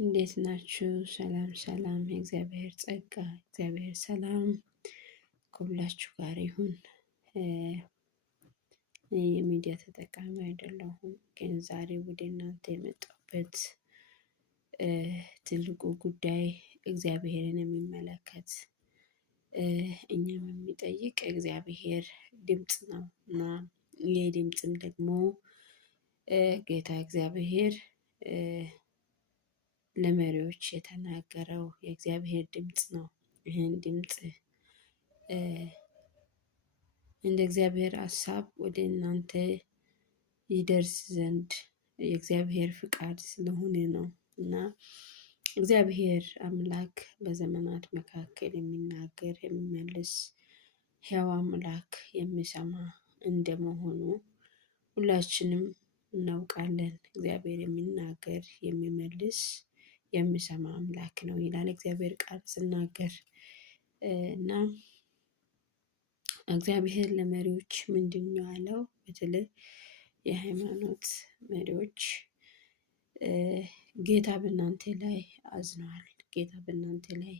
እንዴት ናችሁ? ሰላም ሰላም። የእግዚአብሔር ጸጋ እግዚአብሔር ሰላም ከሁላችሁ ጋር ይሁን። የሚዲያ ተጠቃሚ አይደለሁም፣ ግን ዛሬ ወደ እናንተ የመጣሁበት ትልቁ ጉዳይ እግዚአብሔርን የሚመለከት እኛም የሚጠይቅ እግዚአብሔር ድምፅ ነው እና ይህ ድምፅም ደግሞ ጌታ እግዚአብሔር ለመሪዎች የተናገረው የእግዚአብሔር ድምፅ ነው። ይህን ድምፅ እንደ እግዚአብሔር ሐሳብ ወደ እናንተ ይደርስ ዘንድ የእግዚአብሔር ፍቃድ ስለሆነ ነው እና እግዚአብሔር አምላክ በዘመናት መካከል የሚናገር የሚመልስ ሕያው አምላክ የሚሰማ እንደመሆኑ ሁላችንም እናውቃለን። እግዚአብሔር የሚናገር የሚመልስ የሚሰማ አምላክ ነው ይላል እግዚአብሔር ቃል ሲናገር እና እግዚአብሔር ለመሪዎች ምንድን ነው ያለው? በተለይ የሃይማኖት መሪዎች ጌታ በእናንተ ላይ አዝኗል፣ ጌታ በእናንተ ላይ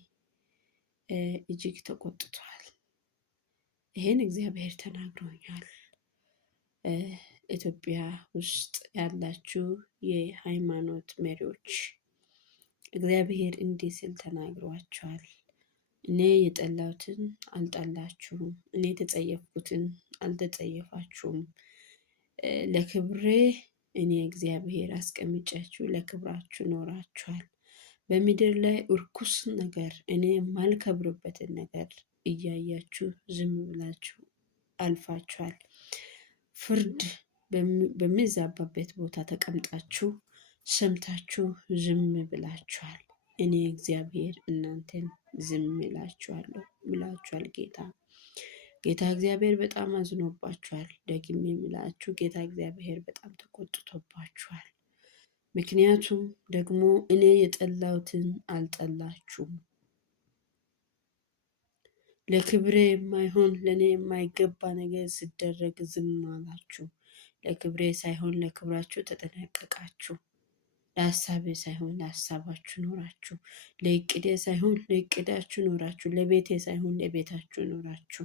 እጅግ ተቆጥቷል። ይሄን እግዚአብሔር ተናግሮኛል። ኢትዮጵያ ውስጥ ያላችሁ የሃይማኖት መሪዎች እግዚአብሔር እንዲህ ሲል ተናግሯቸዋል። እኔ የጠላሁትን አልጠላችሁም፣ እኔ የተጸየፍኩትን አልተጸየፋችሁም። ለክብሬ እኔ እግዚአብሔር አስቀምጫችሁ ለክብራችሁ ኖራችኋል። በምድር ላይ እርኩስ ነገር እኔ የማልከብርበትን ነገር እያያችሁ ዝም ብላችሁ አልፋችኋል። ፍርድ በሚዛባበት ቦታ ተቀምጣችሁ ሰምታችሁ ዝም ብላችኋል። እኔ እግዚአብሔር እናንተን ዝም እላችኋለሁ ብላችኋል። ጌታ እግዚአብሔር በጣም አዝኖባችኋል። ደግሜ የምላችሁ ጌታ እግዚአብሔር በጣም ተቆጥቶባችኋል። ምክንያቱም ደግሞ እኔ የጠላሁትን አልጠላችሁም፣ ለክብሬ የማይሆን ለእኔ የማይገባ ነገር ሲደረግ ዝም አላችሁ። ለክብሬ ሳይሆን ለክብራችሁ ተጠነቀቃችሁ። ለሀሳቤ ሳይሆን ለሀሳባችሁ ኖራችሁ፣ ለእቅዴ ሳይሆን ለእቅዳችሁ ኖራችሁ፣ ለቤቴ ሳይሆን ለቤታችሁ ኖራችሁ።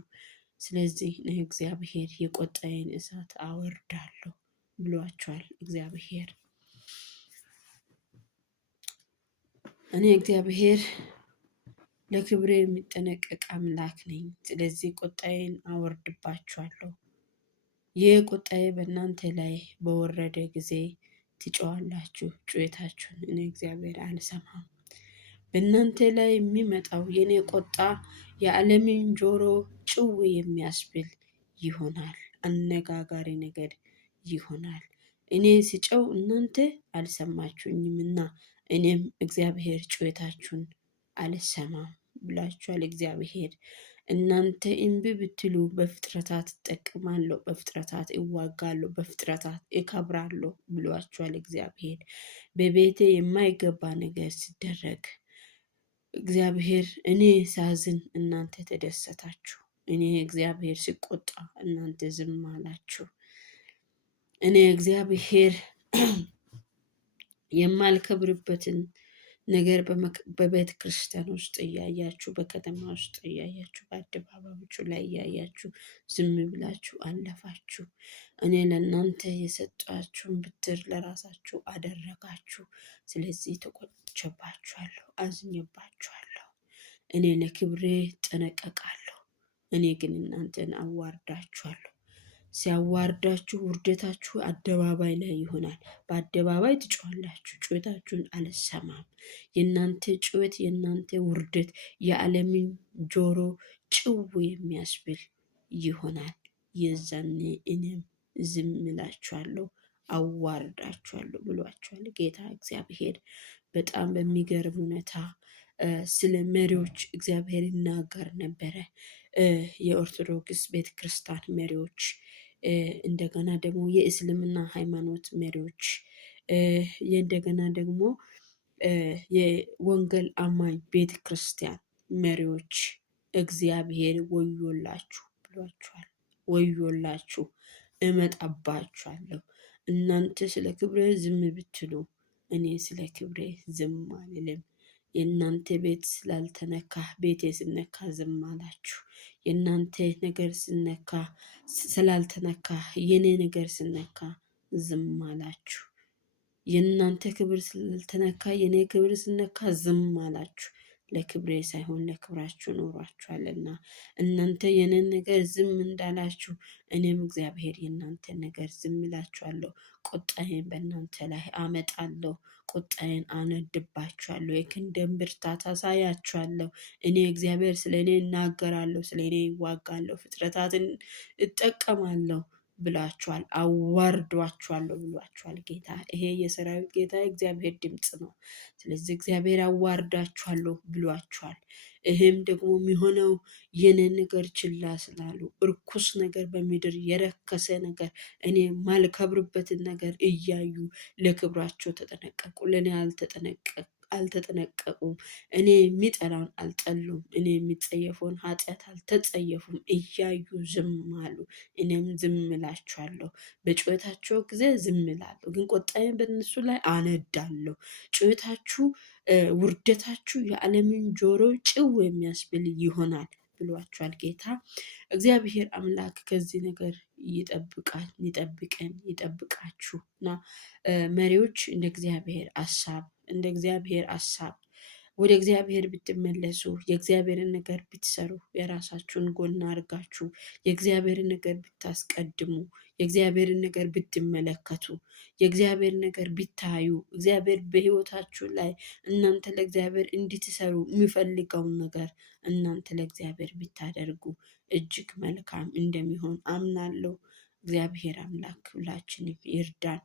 ስለዚህ እኔ እግዚአብሔር የቁጣዬን እሳት አወርዳለሁ ብሏቸዋል። እግዚአብሔር እኔ እግዚአብሔር ለክብሬ የሚጠነቀቅ አምላክ ነኝ። ስለዚህ ቁጣዬን አወርድባችኋለሁ። ይህ ቁጣዬ በእናንተ ላይ በወረደ ጊዜ ትጮዋላችሁ፣ ጩኸታችሁን እኔ እግዚአብሔር አልሰማም። በእናንተ ላይ የሚመጣው የኔ ቁጣ የዓለምን ጆሮ ጭው የሚያስብል ይሆናል፣ አነጋጋሪ ነገር ይሆናል። እኔ ስጨው እናንተ አልሰማችሁኝምና እኔም እግዚአብሔር ጩኸታችሁን አልሰማም ብላችኋል። እግዚአብሔር እናንተ እምቢ ብትሉ በፍጥረታት እጠቀማለሁ፣ በፍጥረታት እዋጋለሁ፣ በፍጥረታት እከብራለሁ ብሏችኋል። እግዚአብሔር በቤቴ የማይገባ ነገር ሲደረግ እግዚአብሔር እኔ ሳዝን እናንተ ተደሰታችሁ፣ እኔ እግዚአብሔር ሲቆጣ እናንተ ዝም አላችሁ። እኔ እግዚአብሔር የማልከብርበትን ነገር በቤተ ክርስቲያን ውስጥ እያያችሁ፣ በከተማ ውስጥ እያያችሁ፣ በአደባባዮቹ ላይ እያያችሁ ዝም ብላችሁ አለፋችሁ። እኔ ለእናንተ የሰጧችሁን ብድር ለራሳችሁ አደረጋችሁ። ስለዚህ ተቆጥቼባችኋለሁ፣ አዝኜባችኋለሁ። እኔ ለክብሬ ጠነቀቃለሁ። እኔ ግን እናንተን አዋርዳችኋለሁ። ሲያዋርዳችሁ ውርደታችሁ አደባባይ ላይ ይሆናል። በአደባባይ ትጮኻላችሁ፣ ጩኸታችሁን አልሰማም። የእናንተ ጩኸት የእናንተ ውርደት የዓለምን ጆሮ ጭው የሚያስብል ይሆናል። የዛኔ እኔም ዝም እላችኋለሁ፣ አዋርዳችኋለሁ ብሏችኋል ጌታ እግዚአብሔር። በጣም በሚገርም ሁኔታ ስለ መሪዎች እግዚአብሔር ይናገር ነበረ። የኦርቶዶክስ ቤተክርስቲያን መሪዎች፣ እንደገና ደግሞ የእስልምና ሃይማኖት መሪዎች፣ እንደገና ደግሞ የወንጌል አማኝ ቤተክርስቲያን መሪዎች እግዚአብሔር ወዮላችሁ ብሏችኋል። ወዮላችሁ፣ እመጣባችኋለሁ። እናንተ ስለ ክብሬ ዝም ብትሉ እኔ ስለ ክብሬ ዝም አልልም። የእናንተ ቤት ስላልተነካ ቤቴ ስነካ ዝም አላችሁ። የእናንተ ነገር ስነካ ስላልተነካ የኔ ነገር ስነካ ዝም አላችሁ። የእናንተ ክብር ስላልተነካ የኔ ክብር ስነካ ዝም አላችሁ። ለክብሬ ሳይሆን ለክብራችሁ ኖሯችኋልና እናንተ የኔን ነገር ዝም እንዳላችሁ እኔም እግዚአብሔር የእናንተን ነገር ዝም እላችኋለሁ። ቁጣዬን በእናንተ ላይ አመጣለሁ። ቁጣዬን አነድባችኋለሁ። የክንዴን ብርታት አሳያችኋለሁ። እኔ እግዚአብሔር ስለ እኔ እናገራለሁ፣ ስለ እኔ ይዋጋለሁ፣ ፍጥረታትን እጠቀማለሁ ብላችኋል። አዋርዷችኋለሁ ብሏችኋል ጌታ። ይሄ የሰራዊት ጌታ እግዚአብሔር ድምፅ ነው። ስለዚህ እግዚአብሔር አዋርዳችኋለሁ ብሏችኋል። ይህም ደግሞ የሚሆነው የኔን ነገር ችላ ስላሉ፣ እርኩስ ነገር በምድር የረከሰ ነገር እኔ ማልከብርበትን ነገር እያዩ ለክብራቸው ተጠነቀቁ። ለእኔ አልተጠነቀቁም። እኔ የሚጠላውን አልጠሉም። እኔ የሚጸየፈውን ኃጢአት አልተጸየፉም። እያዩ ዝም አሉ። እኔም ዝም እላችኋለሁ። በጩኸታቸው ጊዜ ዝም እላለሁ፣ ግን ቁጣዬን በእነሱ ላይ አነዳለሁ። ጩኸታችሁ፣ ውርደታችሁ የዓለምን ጆሮ ጭው የሚያስብል ይሆናል ብሏችኋል ጌታ። እግዚአብሔር አምላክ ከዚህ ነገር ይጠብቀን ይጠብቃችሁ እና መሪዎች እንደ እግዚአብሔር ሐሳብ ወደ እግዚአብሔር ብትመለሱ፣ የእግዚአብሔርን ነገር ብትሰሩ፣ የራሳችሁን ጎን አድርጋችሁ የእግዚአብሔርን ነገር ብታስቀድሙ፣ የእግዚአብሔርን ነገር ብትመለከቱ፣ የእግዚአብሔር ነገር ቢታዩ፣ እግዚአብሔር በሕይወታችሁ ላይ እናንተ ለእግዚአብሔር እንድትሰሩ የሚፈልገውን ነገር እናንተ ለእግዚአብሔር ብታደርጉ እጅግ መልካም እንደሚሆን አምናለሁ። እግዚአብሔር አምላክ ሁላችንም ይርዳን።